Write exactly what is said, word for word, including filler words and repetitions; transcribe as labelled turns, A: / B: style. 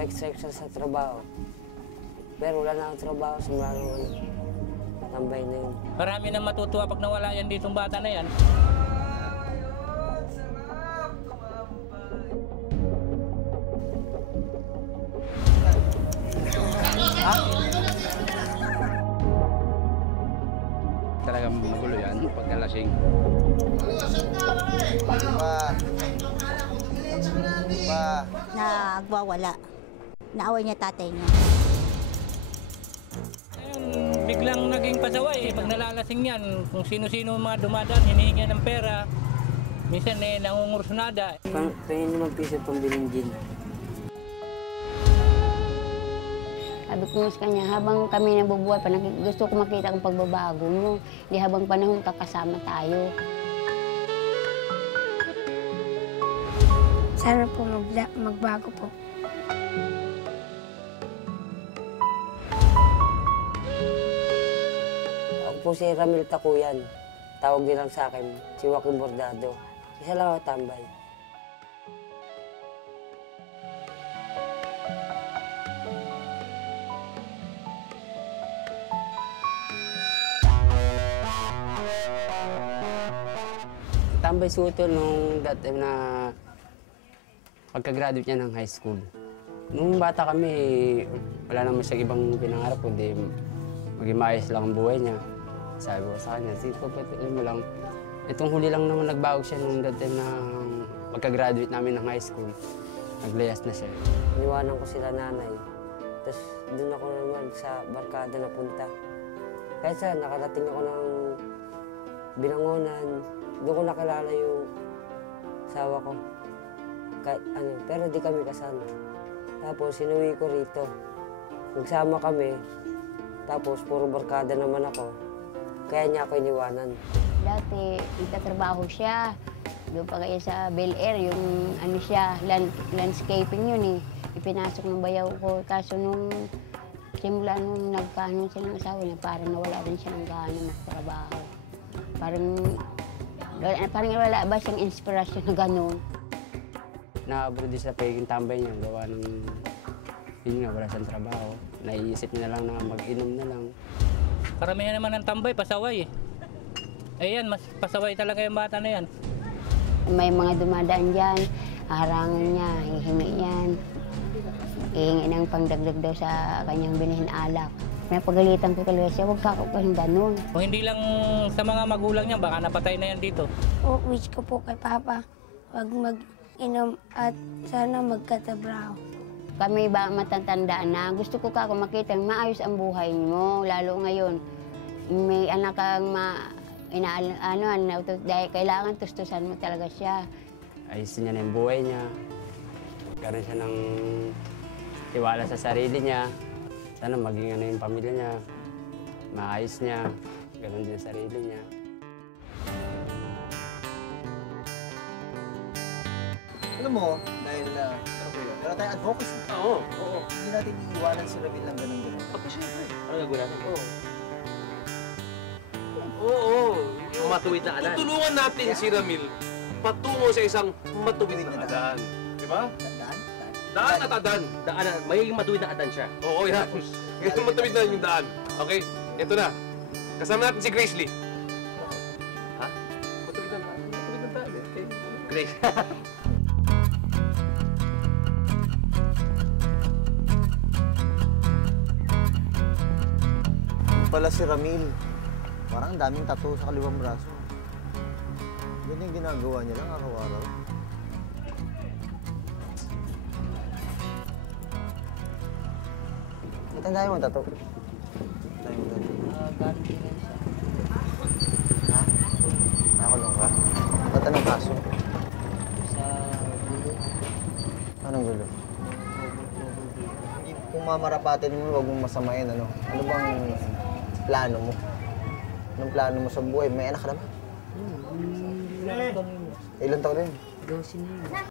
A: nagpa-extra sa trabaho. Pero wala na akong trabaho, simula nung ano, tambay na yun.
B: Marami nang matutuwa pag nawala yan ditong bata na yan.
C: Ha? Talagang magulo yan pagkalasing.
D: Pa. Pa.
E: Nagwawala. Naaway niya tatay niya.
B: Ayun, biglang naging pasaway pag nalalasing yan. Kung sino-sino mga dumadaan, hinihingi ng pera. Minsan eh, nangungursunada.
A: Tingin niyo mag-piso pambiling gin.
F: Sabi ko sa kanya, habang kami nabubuhay pa, gusto ko makita kung pagbabago mo. Di habang panahon kakasama tayo.
G: Sana po magbago po.
A: Ako po si Ramil Takuyan. Tawag nilang sa akin, si Joaquin Bordado. Isa lang ako tambay. Tambay suto nung that time na pagka-graduate niya ng high school. Nung bata kami, wala naman siya ibang pinangarap, kundi maging maayos lang ang buhay niya. Sabi ko sa kanya, sige po, mo lang. Itong huli lang naman nagbago siya nung that time na pagka-graduate namin ng high school. Naglayas na siya. Iniwanan ko sila nanay. Tapos doon ako naman sa barkada napunta. Kaya sa nakarating ako ng Binangonan. Doon ko nakilala yung asawa ko. Kahit, ano, pero di kami kasal. Tapos sinuwi ko rito. Nagsama kami. Tapos puro barkada naman ako. Kaya niya ako iniwanan.
F: Dati, nagtatrabaho siya. Doon pa kaya sa Bel Air, yung ano siya, land, landscaping yun eh. Ipinasok ng bayaw ko. Kaso nung simula nung nagkano siya ng asawa niya, parang nawala rin siya ng gana magtrabaho. Parang, parang wala ba siyang inspirasyon na gano'n.
A: Na-abroad din sa pagiging tambay niya. Gawa ng, yun nga, wala siyang trabaho. Naiisip niya na lang na mag-inom na lang.
B: Karamihan naman ng tambay, pasaway eh. Ayan, mas pasaway talaga yung bata na yan.
F: May mga dumadaan dyan, harangan niya, hihingi yan. Hihingi ng pangdagdag daw sa kanyang binihin alak. May pagalitan ko talaga siya, huwag ka ako kasing ganun.
B: Kung hindi lang sa mga magulang niya, baka napatay na yan dito.
G: O, wish ko po kay Papa, wag mag-inom at sana magkatabraho.
F: Kami ba matatandaan na gusto ko ka kung makita maayos ang buhay mo, lalo ngayon. May anak kang ma... Inaal, ano, ano, dahil kailangan tustusan mo talaga siya.
A: Ayusin niya na yung buhay niya. Magkaroon siya ng tiwala sa sarili niya. Sana maging ano yung pamilya niya. Maayos niya. Ganon din yung sarili niya.
D: Alam mo, dahil uh, meron tayong advocacy.
C: Oo, oo.
D: Hindi natin iiwanan si Ramil lang ganun-ganun.
C: Pag siyempre, ano gagawin natin?
D: Oo.
C: Oo, oo. Matuwid na anan.
H: Tutulungan natin si Ramil patungo sa isang matuwid na adan. Di ba?
D: Daan?
H: Daan at adan.
C: Daan, magiging matuwid na adan siya.
H: Oo, yan. Ganyan matuwid na yung daan. Okay? Ito na. Kasama natin si Grace Lee.
C: Ha?
H: Matuwid na daan. Matuwid na daan. Okay.
C: Grace.
D: Yung pala si Ramil. Parang ang daming tattoo sa kaliwang braso. Yan yung ginagawa niya lang araw-araw. Matanda yung tattoo. Matanda yung tattoo. Ha? Nakakulong ka? Ba't anong kaso?
A: Sa gulo.
D: Anong gulo? Kung mamarapatin mo, huwag mong masamain, ano? Ano bang plano mo? Anong plano mo sa buhay? May anak ka na ba?
A: Hmm, ilang taon yun?
D: Ilan taon rin?
A: Dosin na yun.